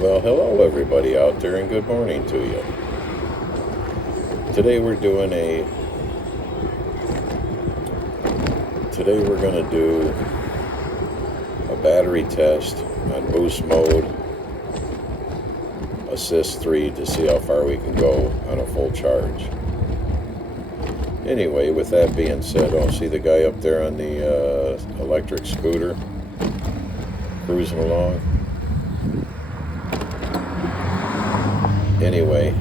Well, hello everybody out there and good morning to you. Today we're going to do a battery test on boost mode, assist 3 to see how far we can go on a full charge. Anyway, with that being said, I'll see the guy up there on the electric scooter cruising along. Anyway,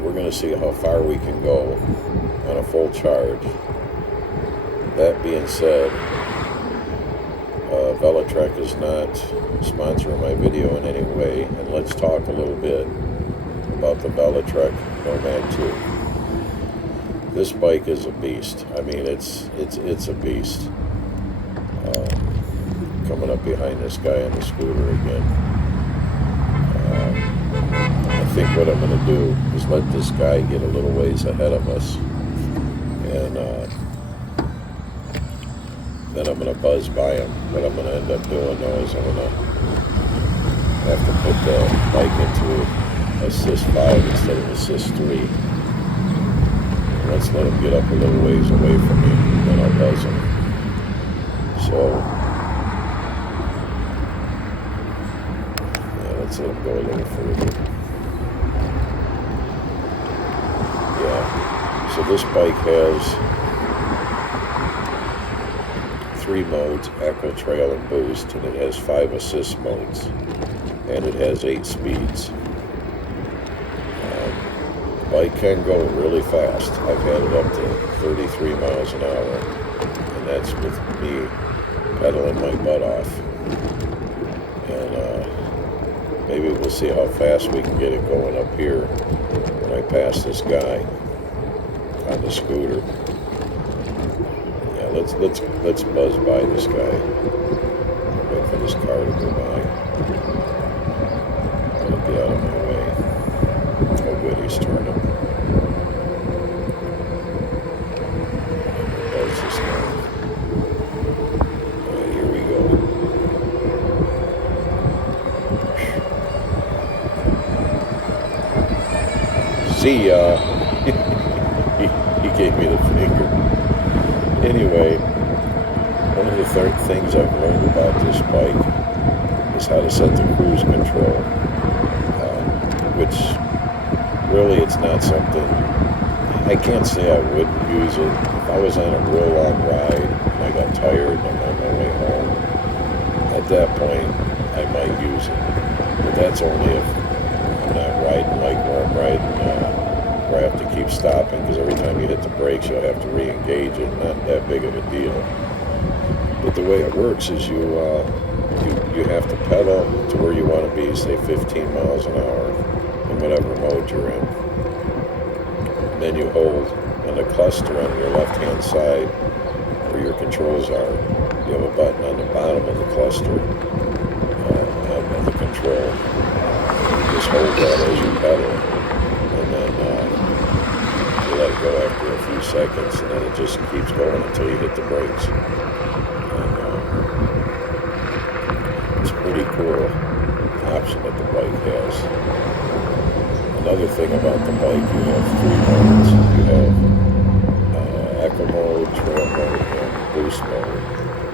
we're going to see how far we can go on a full charge. That being said, Velotrek is not sponsoring my video in any way, and let's talk a little bit about the Velotrek Nomad 2. This bike is a beast. I mean, it's a beast. Coming up behind this guy on the scooter again. I think what I'm going to do is let this guy get a little ways ahead of us, and then I'm going to buzz by him. What I'm going to end up doing though is I'm going to have to put the bike into assist 5 instead of assist 3. Let's let him get up a little ways away from me, then I'll buzz him. So, yeah, let's let him go a little further. Yeah, so this bike has 3 modes, Echo, Trail, and Boost, and it has 5 assist modes, and it has 8 speeds. The bike can go really fast. I've had it up to 33 miles an hour, and that's with me pedaling my butt off. And maybe we'll see how fast we can get it going up here when I pass this guy on the scooter. Yeah, let's buzz by this guy. Wait for this car to go by. Gotta get out of my way. Oh good, he's turning. Buzz this guy. Alright, here we go. See ya. He gave me the finger. Anyway, one of the things I've learned about this bike is how to set the cruise control, which really it's not something, I can't say I wouldn't use it. If I was on a real long ride and I got tired and I'm on my way home, at that point I might use it. But that's only if I'm not riding like where I'm riding, where I have to keep stopping, because every time you hit the brakes you'll have to re-engage it. Not that big of a deal. But the way it works is you have to pedal to where you want to be, say 15 miles an hour in whatever mode you're in. And then you hold on the cluster on your left-hand side where your controls are. You have a button on the bottom of the cluster of the control. You just hold that as you pedal, and then you let it go after a few seconds, and then it just keeps going until you hit the brakes. And it's a pretty cool option that the bike has. Another thing about the bike, you have 3 modes. You have Echo mode, Trail mode, and Boost mode.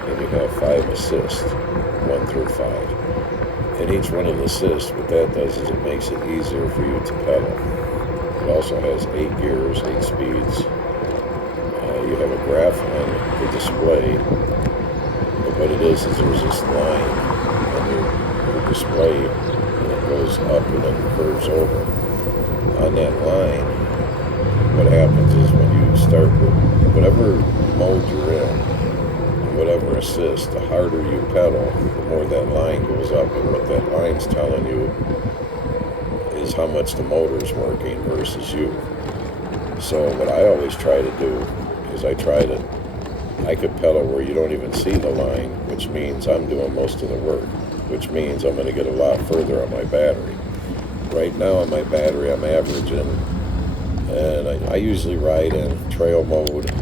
And you have 5 assists, 1 through 5. And each one of the assists, what that does is it makes it easier for you to pedal. It also has 8 gears, 8 speeds. You have a graph on the display. But what it is there's this line on your display, and it goes up and then curves over. On that line, what happens is when you start with whatever mode you're in, whatever assist, the harder you pedal, the more that line goes up, and what that line's telling you is how much the motor's working versus you. So what I always try to do is I could pedal where you don't even see the line, which means I'm doing most of the work, which means I'm going to get a lot further on my battery. Right now on my battery I'm averaging, and I usually ride in trail mode,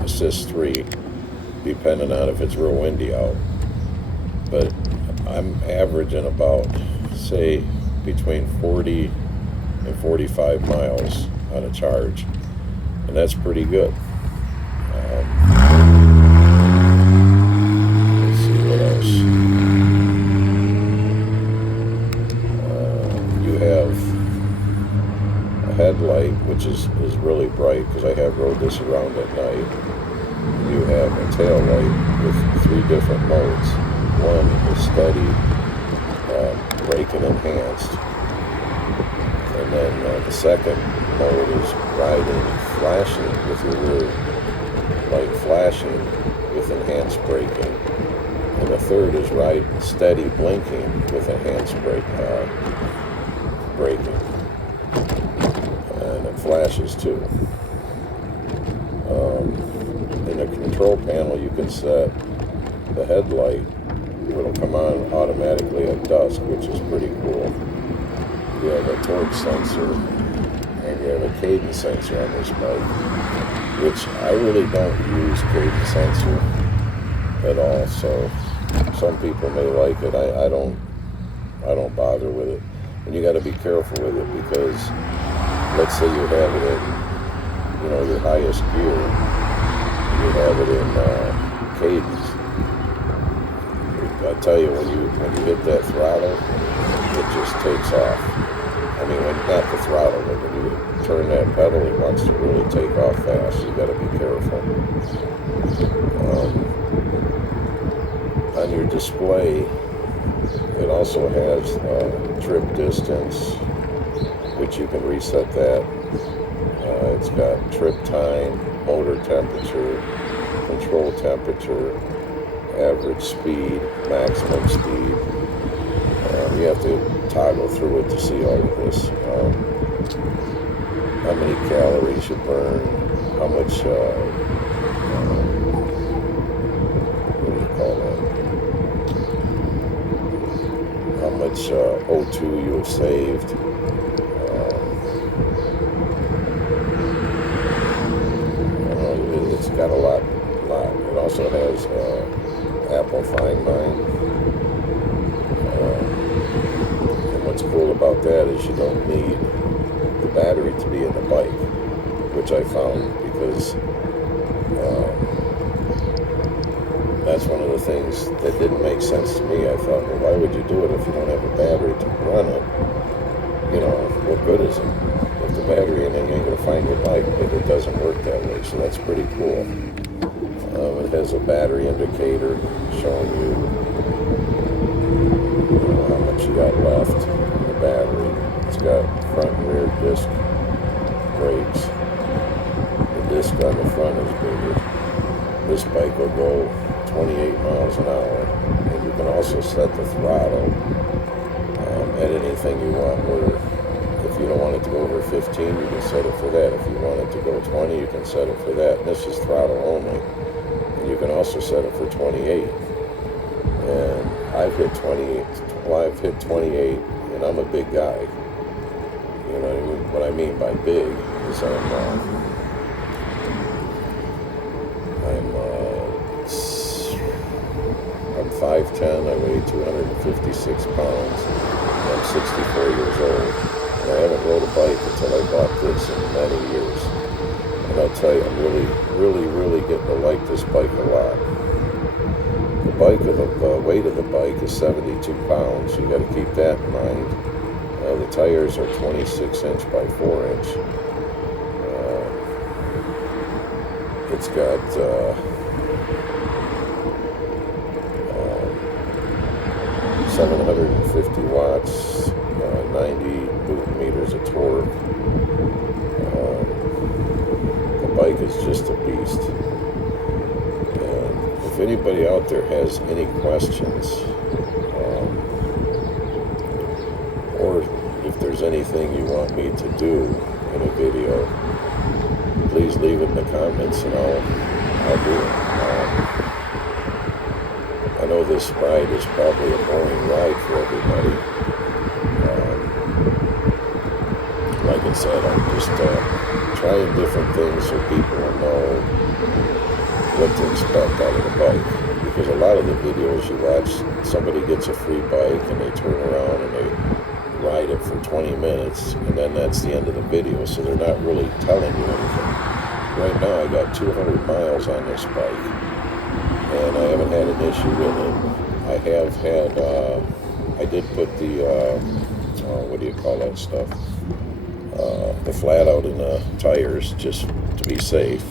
assist 3, depending on if it's real windy out. But I'm averaging about, say, between 40 and 45 miles on a charge, and that's pretty good. Let's see what else. You have a headlight, which is really bright because I have rode this around at night. You have a tail light with 3 different modes. One is steady, brake and enhanced. And then the second mode is riding, flashing with your rear light flashing with enhanced braking. And the third is ride steady, blinking with enhanced braking. And it flashes too. In the control panel, you can set the headlight. It'll come on automatically at dusk, which is pretty cool. You have a torque sensor and you have a cadence sensor on this bike, which I really don't use cadence sensor at all. So some people may like it. I don't bother with it. And you got to be careful with it because let's say you have it in, your highest gear. You have it in cadence. I tell you, when you hit that throttle, it just takes off. I mean, not the throttle, but when you turn that pedal, it wants to really take off fast. You got to be careful. On your display, it also has trip distance, which you can reset that. It's got trip time, motor temperature, control temperature, average speed, maximum speed. You have to toggle through it to see all of this. How many calories you burn, how much, what do you call that? How much O2 you have saved. It's got a lot. It also has Apple Find Mine. And what's cool about that is you don't need the battery to be in the bike, which I found because that's one of the things that didn't make sense to me. I thought, well, why would you do it if you don't have a battery to run it? What good is it? If the battery in it, you ain't going to find your bike, but it doesn't work that way, so that's pretty cool. It has a battery indicator showing you, how much you got left in the battery. It's got front and rear disc brakes. The disc on the front is bigger. This bike will go 28 miles an hour, and you can also set the throttle at anything you want. Where if you don't want it to go over 15, you can set it for that. If you want it to go 20, you can set it for that. And this is throttle only. You can also set it for 28. And I've hit 28. Well, I've hit 28, and I'm a big guy. You know what I mean? What I mean by big is I'm 5'10", I weigh 256 pounds, and I'm 64 years old. And I haven't rode a bike until I bought this in many years. And I'll tell you, I'm really getting to like this bike a lot. The weight of the bike is 72 pounds. You got to keep that in mind. The tires are 26-inch by 4-inch. It's got 750 watts, 90 newton meters of torque. The bike is just a beast. And if anybody out there has any questions, or if there's anything you want me to do in a video, please leave it in the comments and I'll do it. I know this ride is probably a boring ride for everybody. Like I said, I'm just trying different things so people will know what to expect out of the bike. because a lot of the videos you watch, somebody gets a free bike and they turn around and they ride it for 20 minutes, and then that's the end of the video, so they're not really telling you anything. Right now I got 200 miles on this bike, and I haven't had an issue with it. I have had, I did put the, what do you call that stuff? The flat out in the tires just to be safe.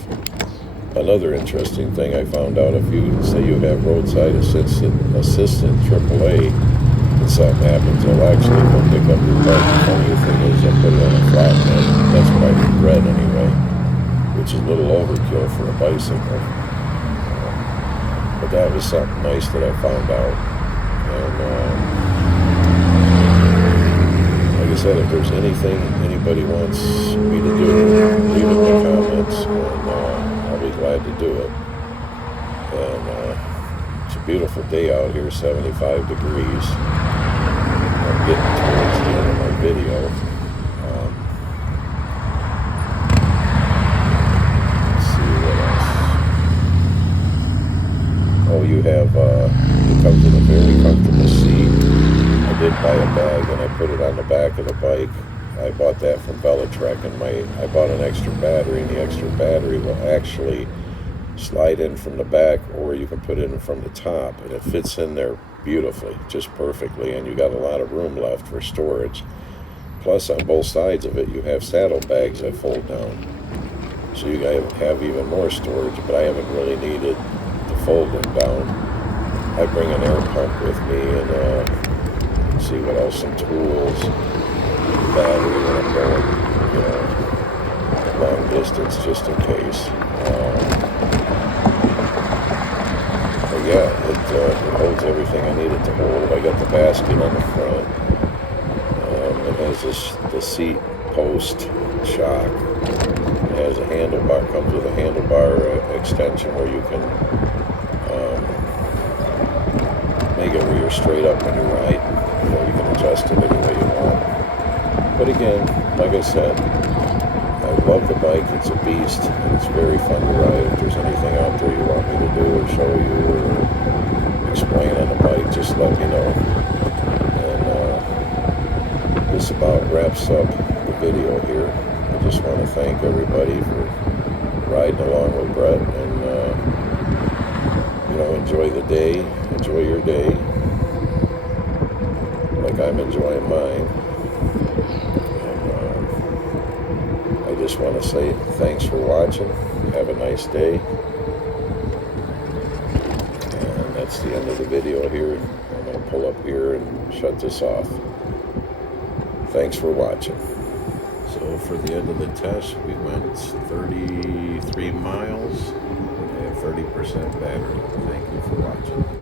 Another interesting thing I found out, if you say you have roadside assistant AAA, and something happens, they'll actually go pick up your bike. The funny thing is, they'll put it on a flatbed. That's what I regret anyway, which is a little overkill for a bicycle. But that was something nice that I found out. And like I said, if there's anything anybody wants me to do, leave it in the comments, and I'll be glad to do it. And it's a beautiful day out here, 75 degrees. I'm getting towards the end of my video. Let's see what else. Oh, you have, it comes in a very comfortable seat. I did buy a bag and I put it on the back of the bike. I bought that from Velotrek, and I bought an extra battery, and the extra battery will actually slide in from the back, or you can put it in from the top, and it fits in there beautifully, just perfectly, and you got a lot of room left for storage. Plus, on both sides of it, you have saddlebags that fold down, so you have even more storage, but I haven't really needed to fold them down. I bring an air pump with me, and let's see what else, some tools, battery when I'm going, long distance, just in case. But yeah, it holds everything I need it to hold. I got the basket on the front. It has the seat post shock. It has a handlebar, comes with a handlebar extension where you can make it where you're straight up when you ride. You can adjust it any way you want. But again, like I said, I love the bike. It's a beast, and it's very fun to ride. If there's anything out there you want me to do or show you or explain on the bike, just let me know. And this about wraps up the video here. I just want to thank everybody for riding along with Brett, and enjoy the day, enjoy your day, like I'm enjoying mine. I just want to say thanks for watching. Have a nice day. And that's the end of the video here. I'm going to pull up here and shut this off. Thanks for watching. So for the end of the test, we went 33 miles. I have 30% battery. Thank you for watching.